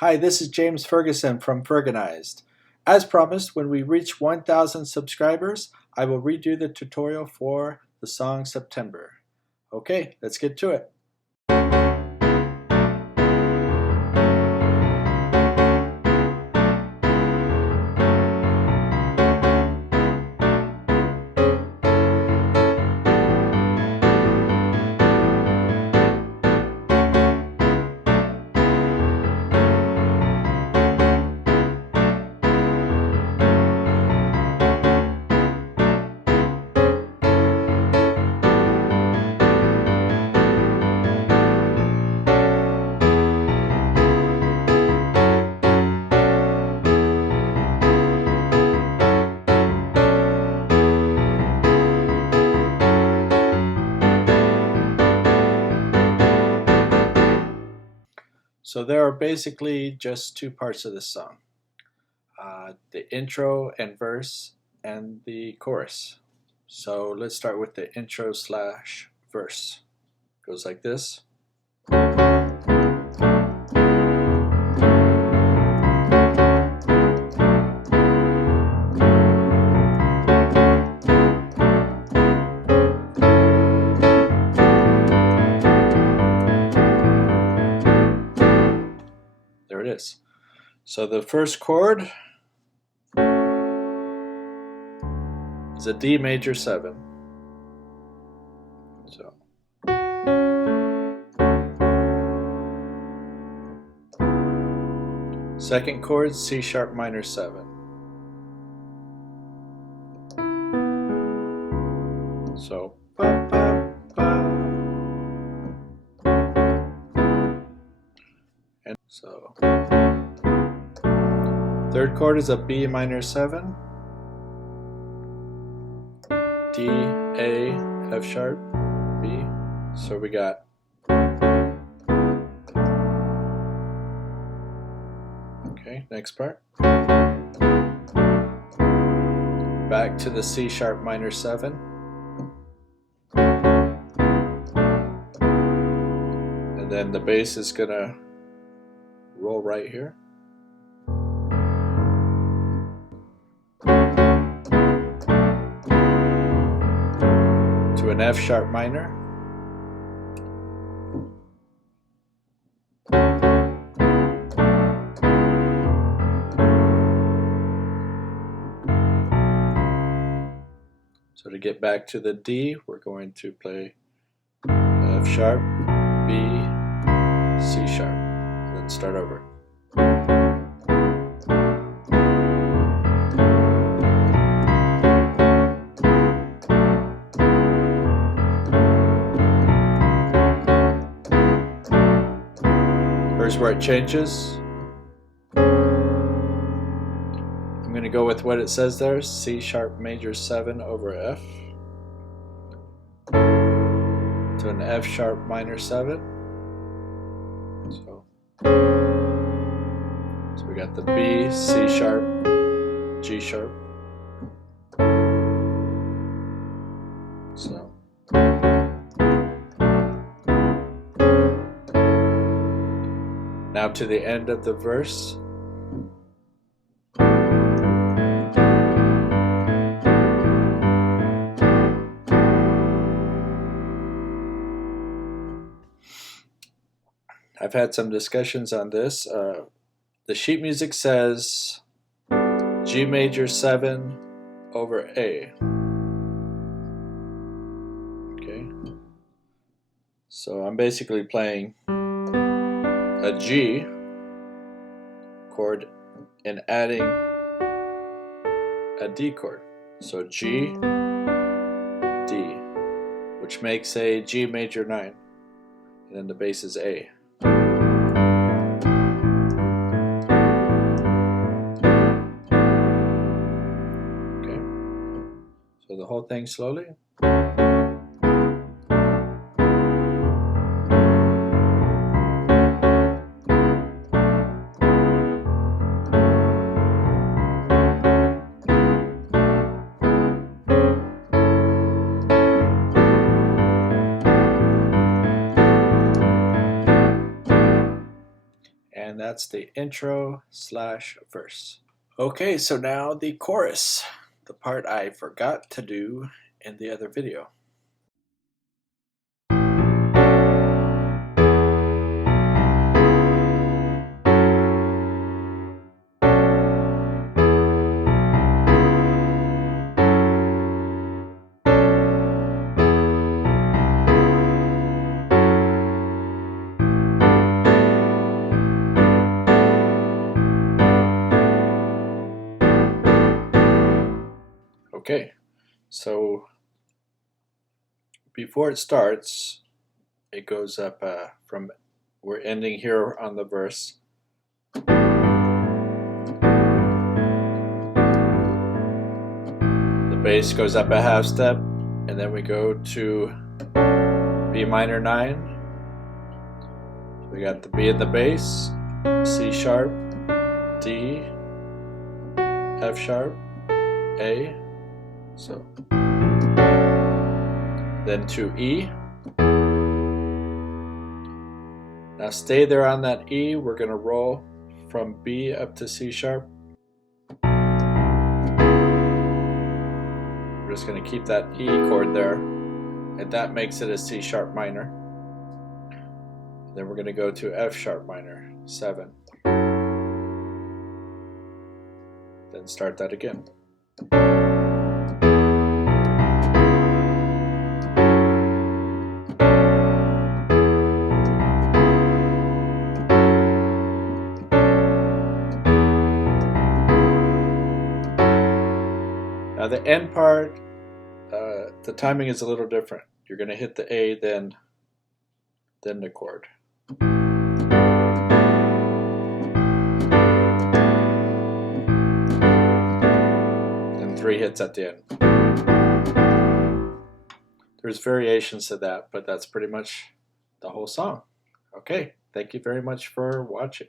Hi, this is James Ferguson from FERGUNIZED. As promised, when we reach 1,000 subscribers, I will redo the tutorial for the song September. Okay, let's get to it. So there are basically just two parts of this song. The intro and verse and the chorus. So let's start with the intro slash verse. Goes like this. There it is. So the first chord is a D major 7. So second chord, C sharp minor 7. So ba, ba, ba. And so third chord is a B minor 7, D, A, F sharp, B. So we got okay, next part. Back to the C sharp minor 7. And then the bass is gonna roll right here. To an F sharp minor. So to get back to the D, we're going to play F sharp, B, C sharp. Then start over. Here's where it changes. I'm going to go with what it says there, C sharp major 7 over F to an F sharp minor 7. So we got the B, C sharp, G sharp. So now to the end of the verse. I've had some discussions on this. The sheet music says G major 7 over A. Okay. So I'm basically playing a G chord and adding a D chord. So G, D, which makes a G major 9. And then the bass is A. So the whole thing slowly. and that's the intro / verse. Okay, so now the chorus, the part I forgot to do in the other video. Okay, so before it starts, it goes up from, we're ending here on the verse. The bass goes up a half step, and then we go to B minor 9. We got the B in the bass, C sharp, D, F sharp, A, so then to E. Now stay there on that E. We're going to roll from B up to C sharp. We're just going to keep that E chord there, and that makes it a C sharp minor. Then we're going to go to F sharp minor 7. Then start that again. Now the end part, the timing is a little different. You're going to hit the A, then the chord. And 3 hits at the end. There's variations to that, but that's pretty much the whole song. Okay, thank you very much for watching.